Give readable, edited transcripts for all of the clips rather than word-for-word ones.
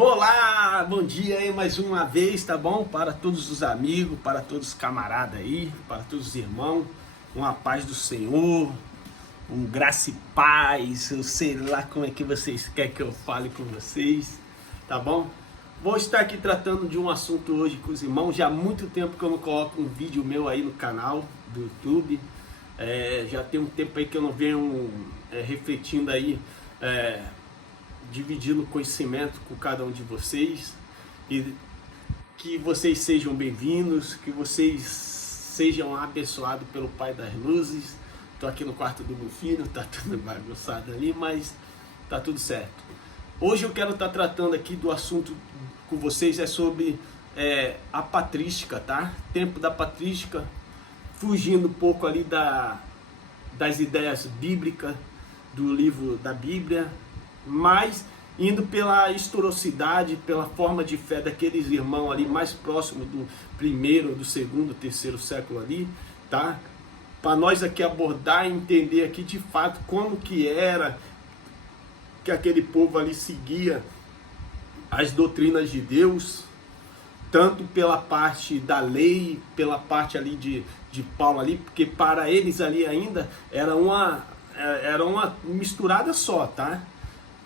Olá, bom dia aí mais uma vez, tá bom? Para todos os amigos, para todos os camaradas aí, para todos os irmãos, uma paz do Senhor, um graça e paz, eu sei lá como é que vocês querem que eu fale com vocês, tá bom? Vou estar aqui tratando de um assunto hoje com os irmãos, já há muito tempo que eu não coloco um vídeo meu aí no canal do YouTube, já tem um tempo aí que eu não venho refletindo aí, dividindo conhecimento com cada um de vocês, e que vocês sejam bem-vindos, que vocês sejam abençoados pelo Pai das Luzes. Estou aqui no quarto do meu filho, tá tudo bagunçado ali, mas tá tudo certo. Hoje eu quero estar tratando aqui do assunto com vocês, sobre a patrística, tá? Tempo da patrística, fugindo um pouco ali das ideias bíblicas, do livro da Bíblia, mas indo pela historicidade, pela forma de fé daqueles irmãos ali mais próximos do primeiro, do segundo, terceiro século ali, tá? Para nós aqui abordar e entender aqui de fato como que era que aquele povo ali seguia as doutrinas de Deus, tanto pela parte da lei, pela parte ali de Paulo ali, porque para eles ali ainda era uma misturada só, tá?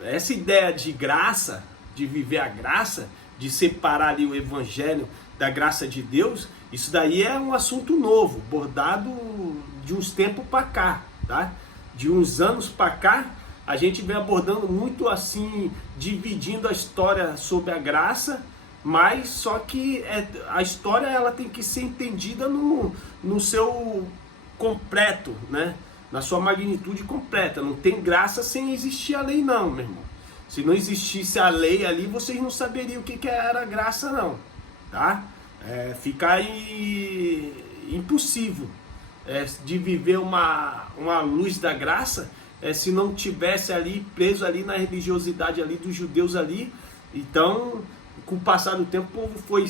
Essa ideia de graça, de viver a graça, de separar ali o evangelho da graça de Deus, isso daí é um assunto novo, bordado de uns tempos para cá, tá? De uns anos para cá, a gente vem abordando muito assim, dividindo a história sobre a graça, mas só que a história ela tem que ser entendida no seu completo, né? Na sua magnitude completa. Não tem graça sem existir a lei não, meu irmão. Se não existisse a lei ali, vocês não saberiam o que era graça não, tá? Fica aí impossível de viver uma luz da graça se não tivesse ali preso ali na religiosidade ali dos judeus ali. Então, com o passar do tempo, o povo foi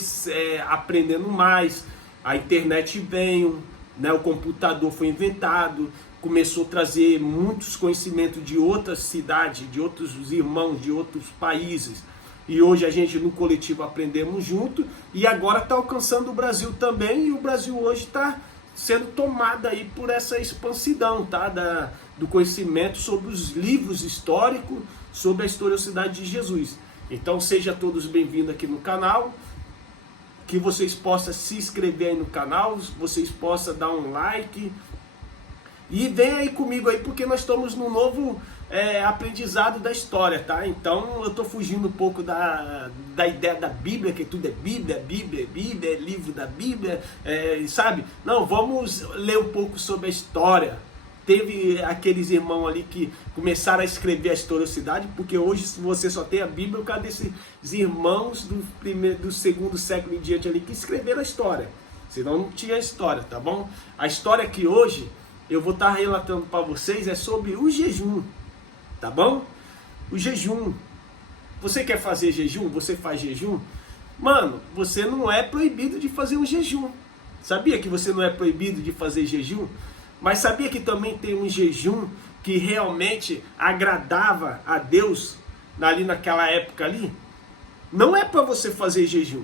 aprendendo mais, a internet veio, né, o computador foi inventado, começou a trazer muitos conhecimentos de outras cidades, de outros irmãos, de outros países. E hoje a gente no coletivo aprendemos junto, e agora está alcançando o Brasil também, e o Brasil hoje está sendo tomado aí por essa expansão, tá? Do conhecimento sobre os livros históricos, sobre a historicidade de Jesus. Então sejam todos bem-vindos aqui no canal, que vocês possam se inscrever aí no canal, vocês possam dar um like, e vem aí comigo aí, porque nós estamos num novo aprendizado da história, tá? Então eu estou fugindo um pouco da ideia da Bíblia, que tudo é Bíblia, Bíblia, Bíblia, é livro da Bíblia, sabe? Não, vamos ler um pouco sobre a história. Teve aqueles irmãos ali que começaram a escrever a historicidade, porque hoje você só tem a Bíblia, cadê desses irmãos do segundo século em diante ali que escreveram a história? Senão não tinha história, tá bom? A história que hoje eu vou estar relatando para vocês é sobre o jejum, tá bom? O jejum. Você quer fazer jejum? Você faz jejum? Mano, você não é proibido de fazer um jejum. Sabia que você não é proibido de fazer jejum? Mas sabia que também tem um jejum que realmente agradava a Deus ali naquela época ali? Não é para você fazer jejum,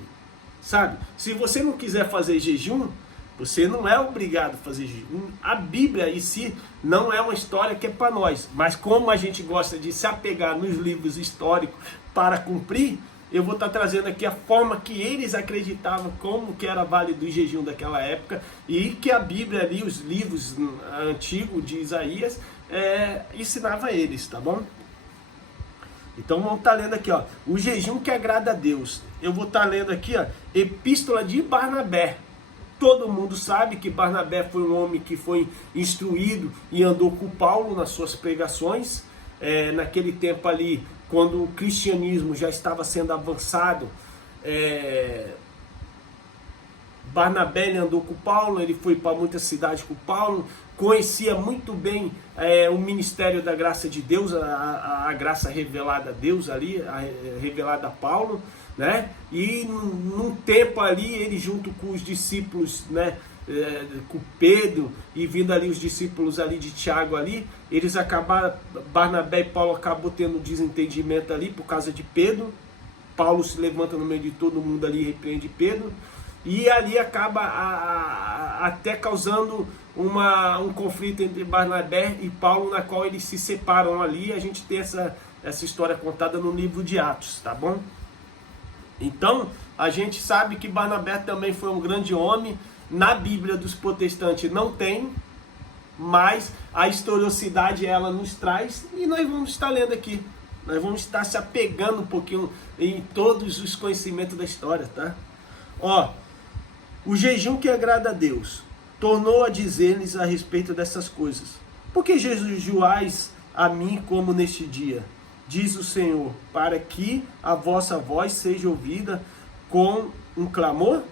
sabe? Se você não quiser fazer jejum, você não é obrigado a fazer jejum. A Bíblia em si não é uma história que é para nós. Mas como a gente gosta de se apegar nos livros históricos para cumprir, eu vou estar trazendo aqui a forma que eles acreditavam como que era válido o jejum daquela época, e que a Bíblia ali, os livros antigos de Isaías, ensinava a eles, tá bom? Então vamos estar lendo aqui, ó, o jejum que agrada a Deus. Eu vou estar lendo aqui, ó, Epístola de Barnabé. Todo mundo sabe que Barnabé foi um homem que foi instruído e andou com Paulo nas suas pregações. Naquele tempo ali, quando o cristianismo já estava sendo avançado, Barnabé andou com Paulo, ele foi para muitas cidades com Paulo, conhecia muito bem o ministério da graça de Deus, a graça revelada a Deus ali, revelada a Paulo, né? E num tempo ali, ele junto com os discípulos, né, com Pedro, e vindo ali os discípulos ali de Tiago ali, eles acabaram, Barnabé e Paulo acabou tendo um desentendimento ali por causa de Pedro, Paulo se levanta no meio de todo mundo ali e repreende Pedro. E ali acaba até causando um conflito entre Barnabé e Paulo, na qual eles se separam ali. A gente tem essa história contada no livro de Atos, tá bom? Então, a gente sabe que Barnabé também foi um grande homem. Na Bíblia dos protestantes não tem, mas a historicidade ela nos traz e nós vamos estar lendo aqui. Nós vamos estar se apegando um pouquinho em todos os conhecimentos da história, tá? Ó, o jejum que agrada a Deus tornou a dizer-lhes a respeito dessas coisas. Por que jejuais a mim como neste dia? Diz o Senhor, para que a vossa voz seja ouvida com um clamor?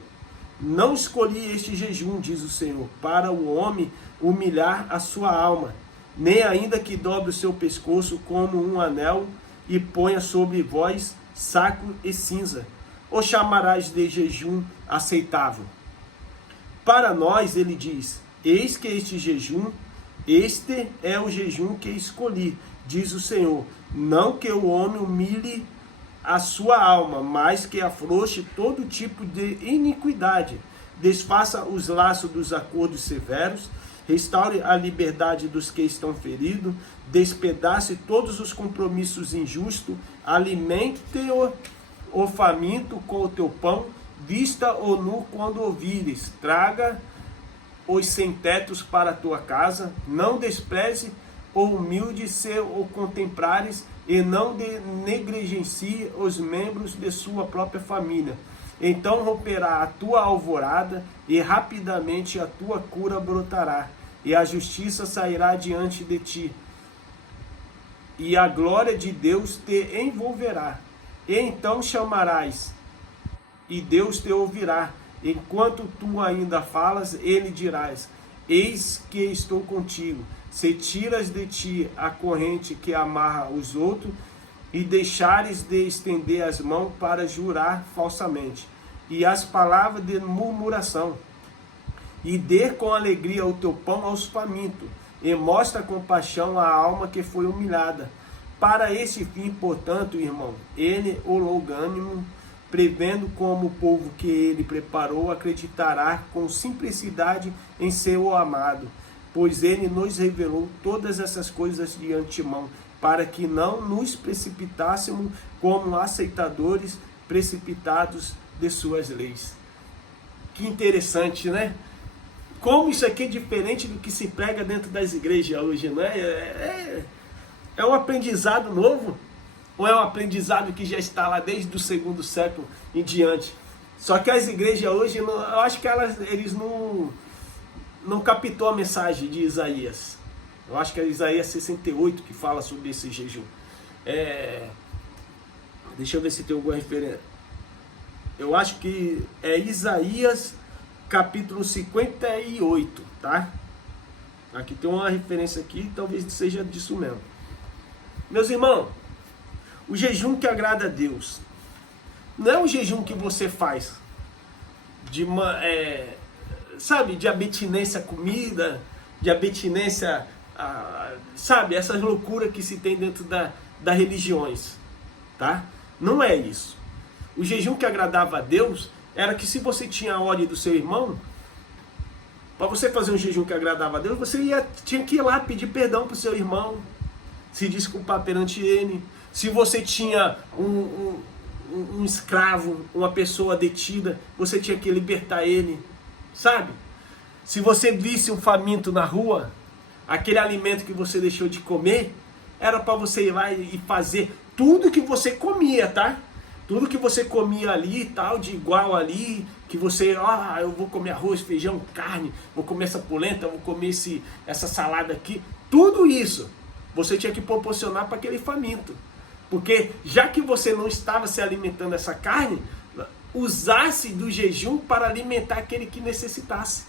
Não escolhi este jejum, diz o Senhor, para o homem humilhar a sua alma, nem ainda que dobre o seu pescoço como um anel e ponha sobre vós saco e cinza. Ou chamarás de jejum aceitável? Para nós, ele diz, eis que este jejum, este é o jejum que escolhi, diz o Senhor, não que o homem humilhe a sua alma, mas que afrouxe todo tipo de iniquidade, desfaça os laços dos acordos severos, restaure a liberdade dos que estão feridos, despedace todos os compromissos injustos, alimente o faminto com o teu pão, vista-o nu quando ouvires, traga os sem-tetos para a tua casa, não despreze o humilde se o contemplares, e não negligencie os membros de sua própria família. Então romperá a tua alvorada, e rapidamente a tua cura brotará, e a justiça sairá diante de ti, e a glória de Deus te envolverá. E então chamarás, e Deus te ouvirá. Enquanto tu ainda falas, ele dirás, eis que estou contigo. Se tiras de ti a corrente que amarra os outros, e deixares de estender as mãos para jurar falsamente, e as palavras de murmuração, e dê com alegria o teu pão aos famintos, e mostra compaixão à alma que foi humilhada. Para esse fim, portanto, irmão, ele, o longânimo, prevendo como o povo que ele preparou, acreditará com simplicidade em seu amado, pois ele nos revelou todas essas coisas de antemão, para que não nos precipitássemos como aceitadores precipitados de suas leis. Que interessante, né? Como isso aqui é diferente do que se prega dentro das igrejas hoje, não é? É um aprendizado novo, ou é um aprendizado que já está lá desde o 2º século em diante? Só que as igrejas hoje, eu acho que eles não captou a mensagem de Isaías. Eu acho que é Isaías 68 que fala sobre esse jejum. Deixa eu ver se tem alguma referência. Eu acho que é Isaías capítulo 58, tá? Aqui tem uma referência aqui, talvez seja disso mesmo. Meus irmãos, o jejum que agrada a Deus não é um jejum que você faz de de abstinência à comida, de abstinência sabe, essas loucuras que se tem dentro das religiões, tá? Não é isso. O jejum que agradava a Deus era que se você tinha a ordem do seu irmão, para você fazer um jejum que agradava a Deus, você tinha que ir lá pedir perdão para o seu irmão, se desculpar perante ele. Se você tinha um escravo, uma pessoa detida, você tinha que libertar ele, sabe? Se você visse um faminto na rua, aquele alimento que você deixou de comer, era para você ir lá e fazer tudo que você comia, tá? Tudo que você comia ali e tal, de igual ali, que você, eu vou comer arroz, feijão, carne, vou comer essa polenta, vou comer essa salada aqui, tudo isso você tinha que proporcionar para aquele faminto. Porque já que você não estava se alimentando dessa carne, usasse do jejum para alimentar aquele que necessitasse.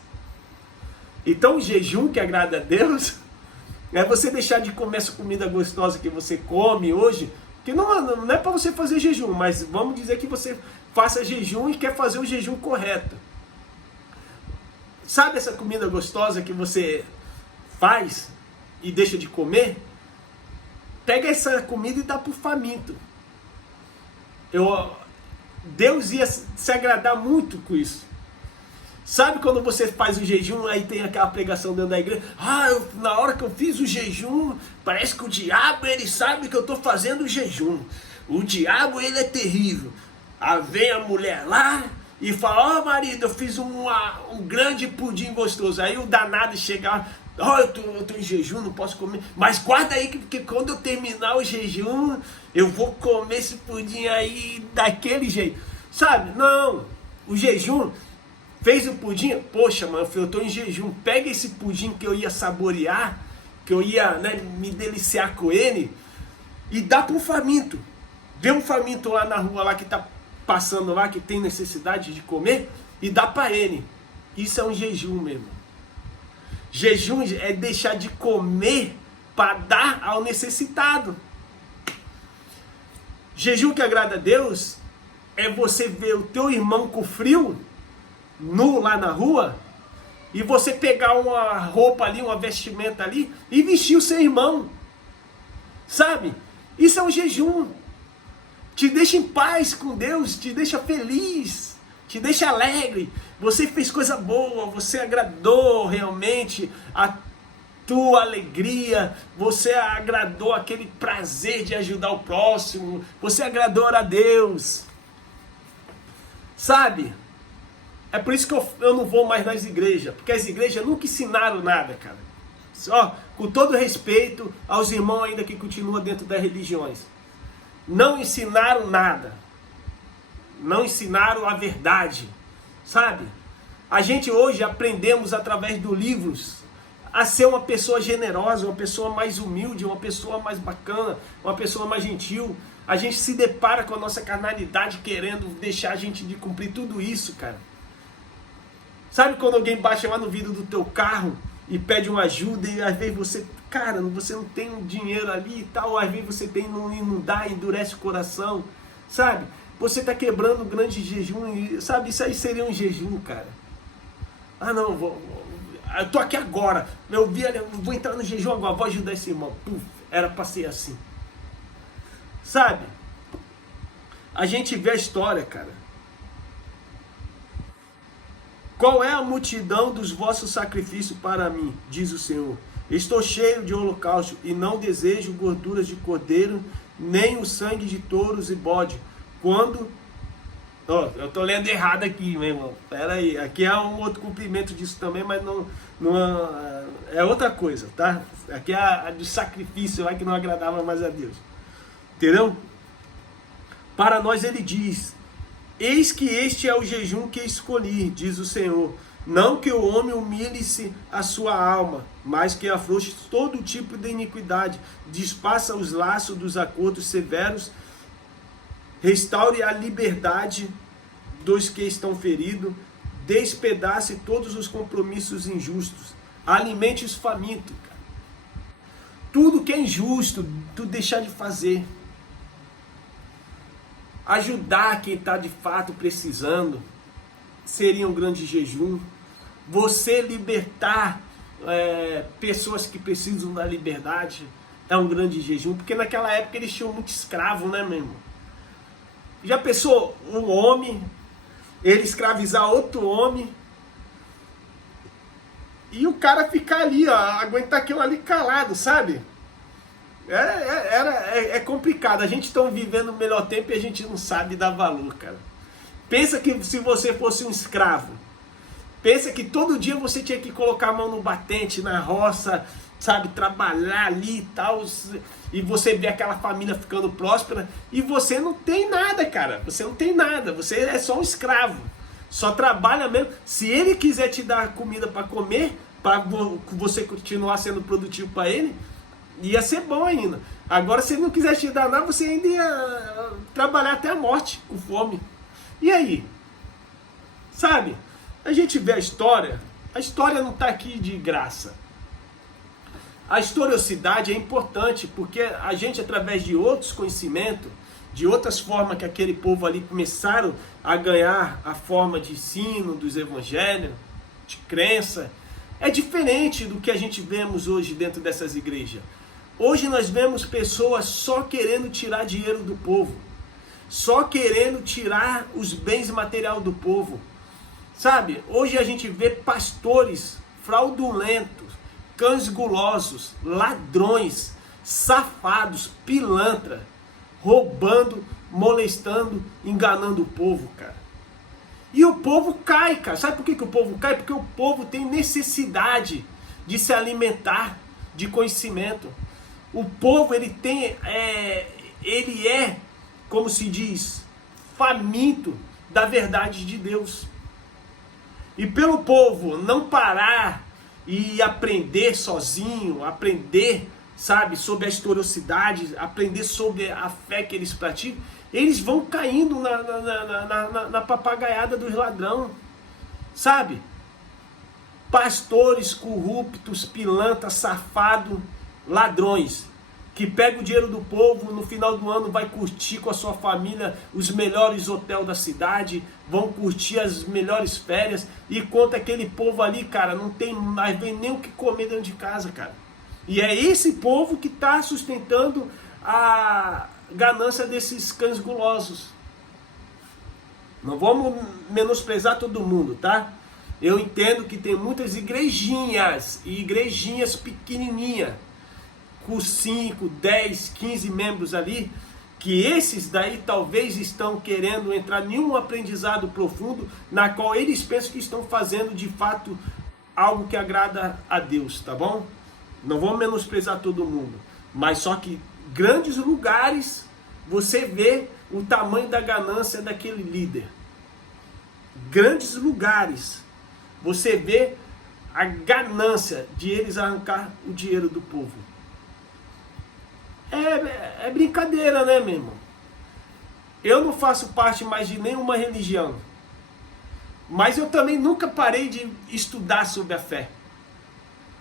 Então o jejum que agrada a Deus é você deixar de comer essa comida gostosa que você come hoje, que não é para você fazer jejum, mas vamos dizer que você faça jejum e quer fazer o jejum correto. Sabe essa comida gostosa que você faz e deixa de comer? Pega essa comida e dá para o faminto. Deus ia se agradar muito com isso. Sabe quando você faz o jejum, aí tem aquela pregação dentro da igreja? Na hora que eu fiz o jejum, parece que o diabo, ele sabe que eu estou fazendo o jejum. O diabo, ele é terrível. Aí vem a mulher lá e fala, marido, eu fiz um grande pudim gostoso. Aí o danado chega lá, eu tô em jejum, não posso comer. Mas guarda aí que quando eu terminar o jejum, eu vou comer esse pudim aí daquele jeito. Sabe? Não, o jejum... Fez o pudim? Poxa, mano, eu tô em jejum. Pega esse pudim que eu ia saborear, que eu ia, né, me deliciar com ele, e dá para um faminto. Vê um faminto lá na rua, lá que tá passando lá, que tem necessidade de comer, e dá para ele. Isso é um jejum mesmo. Jejum é deixar de comer para dar ao necessitado. Jejum que agrada a Deus é você ver o teu irmão com frio, nu lá na rua, e você pegar uma roupa ali, uma vestimenta ali, e vestir o seu irmão, sabe? Isso é um jejum, te deixa em paz com Deus, te deixa feliz, te deixa alegre, você fez coisa boa, você agradou realmente a tua alegria, você agradou aquele prazer de ajudar o próximo, você agradou a Deus, sabe? É por isso que eu não vou mais nas igrejas, porque as igrejas nunca ensinaram nada, cara. Só com todo respeito aos irmãos ainda que continuam dentro das religiões. Não ensinaram nada. Não ensinaram a verdade, sabe? A gente hoje aprendemos através dos livros a ser uma pessoa generosa, uma pessoa mais humilde, uma pessoa mais bacana, uma pessoa mais gentil. A gente se depara com a nossa carnalidade querendo deixar a gente de cumprir tudo isso, cara. Sabe quando alguém baixa lá no vidro do teu carro e pede uma ajuda e às vezes você, cara, você não tem um dinheiro ali e tal, às vezes você tem, não dá, endurece o coração, sabe? Você está quebrando um grande jejum, sabe? Isso aí seria um jejum, cara. Não, eu tô aqui agora, eu vou entrar no jejum agora, vou ajudar esse irmão. Puf, era para ser assim. Sabe? A gente vê a história, cara. Qual é a multidão dos vossos sacrifícios para mim, diz o Senhor. Estou cheio de holocausto e não desejo gorduras de cordeiro, nem o sangue de touros e bode. Quando... eu estou lendo errado aqui, meu irmão. Pera aí, aqui é um outro cumprimento disso também, mas não é outra coisa, tá? Aqui é a do sacrifício lá que não agradava mais a Deus. Entendeu? Para nós ele diz... Eis que este é o jejum que escolhi, diz o Senhor. Não que o homem humilhe-se a sua alma, mas que afrouxe todo tipo de iniquidade, despaça os laços dos acordos severos, restaure a liberdade dos que estão feridos, despedace todos os compromissos injustos, alimente os famintos. Cara. Tudo que é injusto, tu deixar de fazer. Ajudar quem está de fato precisando seria um grande jejum. Você libertar pessoas que precisam da liberdade é um grande jejum. Porque naquela época eles tinham muito escravo, né, meu irmão? Já pensou um homem, ele escravizar outro homem e o cara ficar ali, ó, aguentar aquilo ali calado, sabe? É complicado. A gente está vivendo o melhor tempo e a gente não sabe dar valor, cara. Pensa que se você fosse um escravo, pensa que todo dia você tinha que colocar a mão no batente, na roça, sabe, trabalhar ali e tal, e você vê aquela família ficando próspera, e você não tem nada, cara. Você não tem nada, você é só um escravo. Só trabalha mesmo. Se ele quiser te dar comida para comer, para você continuar sendo produtivo para ele, ia ser bom ainda. Agora, se ele não quiser te dar nada, você ainda ia trabalhar até a morte, com fome. E aí? Sabe? A gente vê a história não está aqui de graça. A historicidade é importante, porque a gente, através de outros conhecimentos, de outras formas que aquele povo ali começaram a ganhar a forma de ensino dos evangelhos, de crença, é diferente do que a gente vemos hoje dentro dessas igrejas. Hoje nós vemos pessoas só querendo tirar dinheiro do povo. só querendo tirar os bens material do povo. Sabe, hoje a gente vê pastores fraudulentos, cães gulosos, ladrões, safados, pilantra, roubando, molestando, enganando o povo, cara. E o povo cai, cara. Sabe por que o povo cai? Porque o povo tem necessidade de se alimentar de conhecimento. O povo, ele é, como se diz, faminto da verdade de Deus. E pelo povo não parar e aprender sozinho, aprender, sabe, sobre a historicidade, aprender sobre a fé que eles praticam, eles vão caindo na papagaiada dos ladrão, sabe? Pastores corruptos, pilantras, safados, ladrões, que pega o dinheiro do povo, no final do ano vai curtir com a sua família os melhores hotéis da cidade, vão curtir as melhores férias, e conta aquele povo ali, cara, não tem mais nem o que comer dentro de casa, cara. E é esse povo que está sustentando a ganância desses cães gulosos. Não vamos menosprezar todo mundo, tá? Eu entendo que tem muitas igrejinhas, e igrejinhas pequenininhas, com 5, 10, 15 membros ali, que esses daí talvez estão querendo entrar em um aprendizado profundo, na qual eles pensam que estão fazendo de fato algo que agrada a Deus, tá bom? Não vamos menosprezar todo mundo, mas só que grandes lugares você vê o tamanho da ganância daquele líder. Grandes lugares você vê a ganância de eles arrancar o dinheiro do povo. É brincadeira, né, meu irmão? Eu não faço parte mais de nenhuma religião, mas eu também nunca parei de estudar sobre a fé.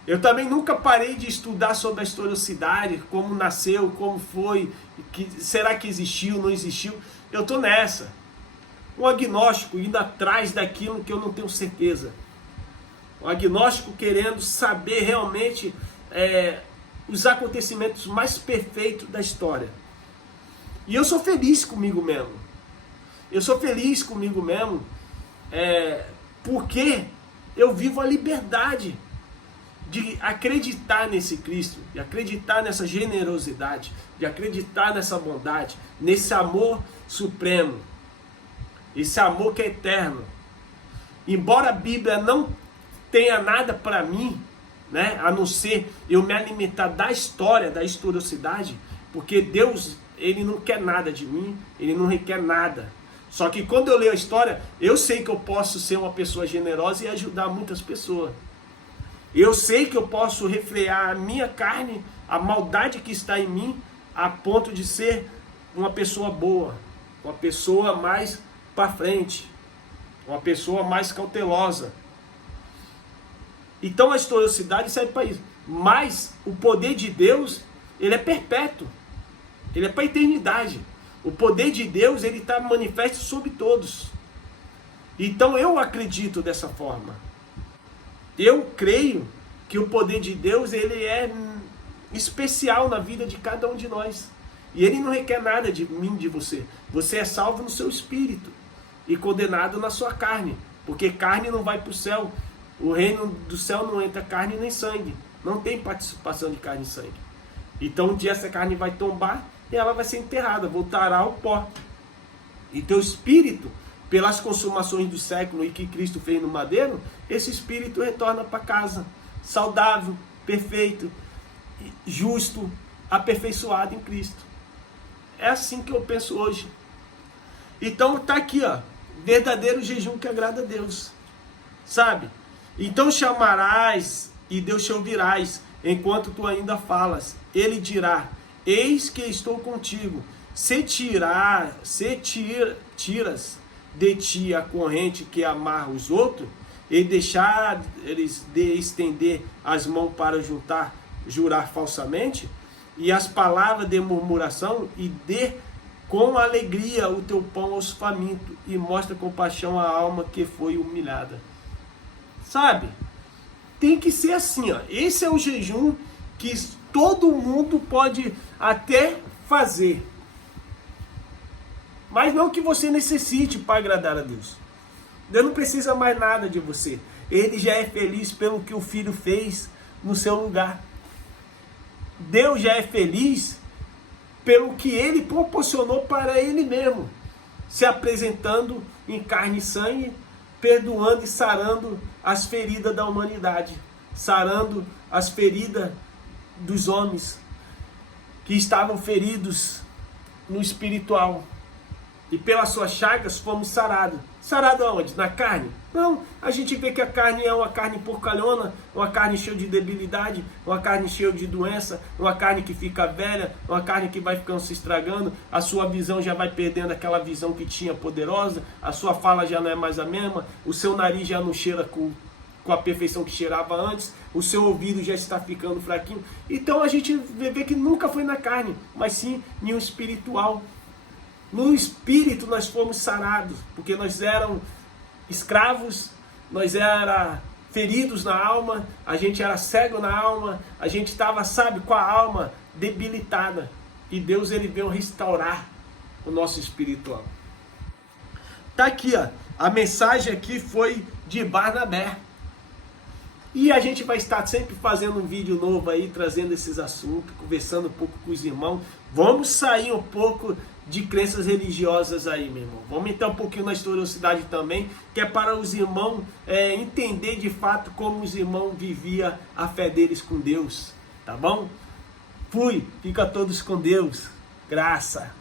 Eu também nunca parei de estudar sobre a historicidade, como nasceu, como foi, será que existiu, não existiu. Eu estou nessa. Um agnóstico indo atrás daquilo que eu não tenho certeza. Um agnóstico querendo saber realmente os acontecimentos mais perfeitos da história. E eu sou feliz comigo mesmo. Eu sou feliz comigo mesmo porque eu vivo a liberdade de acreditar nesse Cristo, de acreditar nessa generosidade, de acreditar nessa bondade, nesse amor supremo, esse amor que é eterno. Embora a Bíblia não tenha nada para mim, né, a não ser eu me alimentar da história, da historicidade, porque Deus, ele não quer nada de mim, ele não requer nada. Só que quando eu leio a história, eu sei que eu posso ser uma pessoa generosa e ajudar muitas pessoas. Eu sei que eu posso refrear a minha carne, a maldade que está em mim, a ponto de ser uma pessoa boa, uma pessoa mais para frente, uma pessoa mais cautelosa. Então a historicidade serve para isso. Mas o poder de Deus, ele é perpétuo. Ele é para a eternidade. O poder de Deus, ele está manifesto sobre todos. Então eu acredito dessa forma. Eu creio que o poder de Deus, ele é especial na vida de cada um de nós. E ele não requer nada de mim, de você. Você é salvo no seu espírito e condenado na sua carne. Porque carne não vai para o céu. O reino do céu não entra carne nem sangue. Não tem participação de carne e sangue. Então um dia essa carne vai tombar e ela vai ser enterrada, voltará ao pó. E teu espírito, pelas consumações do século e que Cristo fez no madeiro, esse espírito retorna para casa, saudável, perfeito, justo, aperfeiçoado em Cristo. É assim que eu penso hoje. Então está aqui, ó, verdadeiro jejum que agrada a Deus, sabe? Então chamarás e Deus te ouvirás, enquanto tu ainda falas. Ele dirá: eis que estou contigo. Se tiras de ti a corrente que amarra os outros, e deixar eles de estender as mãos para jurar falsamente, e as palavras de murmuração, e dê com alegria o teu pão aos famintos, e mostra compaixão à alma que foi humilhada. Sabe? Tem que ser assim, ó. Esse é o jejum que todo mundo pode até fazer. Mas não que você necessite para agradar a Deus. Deus não precisa mais nada de você. Ele já é feliz pelo que o Filho fez no seu lugar. Deus já é feliz pelo que Ele proporcionou para Ele mesmo, se apresentando em carne e sangue, perdoando e sarando as feridas da humanidade, sarando as feridas dos homens que estavam feridos no espiritual. E pelas suas chagas fomos sarados. Sarado aonde? Na carne? Não, a gente vê que a carne é uma carne porcalhona, uma carne cheia de debilidade, uma carne cheia de doença, uma carne que fica velha, uma carne que vai ficando se estragando, a sua visão já vai perdendo aquela visão que tinha poderosa, a sua fala já não é mais a mesma, o seu nariz já não cheira com a perfeição que cheirava antes, o seu ouvido já está ficando fraquinho. Então a gente vê que nunca foi na carne, mas sim em um espiritual. No espírito nós fomos sarados, porque nós éramos escravos, nós éramos feridos na alma, a gente era cego na alma, a gente estava, sabe, com a alma debilitada. E Deus, ele veio restaurar o nosso espiritual. Tá aqui, ó, a mensagem aqui foi de Barnabé. E a gente vai estar sempre fazendo um vídeo novo aí, trazendo esses assuntos, conversando um pouco com os irmãos. Vamos sair um pouco de crenças religiosas aí, meu irmão. Vamos entrar um pouquinho na historicidade também, que é para os irmãos entender de fato como os irmãos viviam a fé deles com Deus. Tá bom? Fui. Fica todos com Deus. Graça.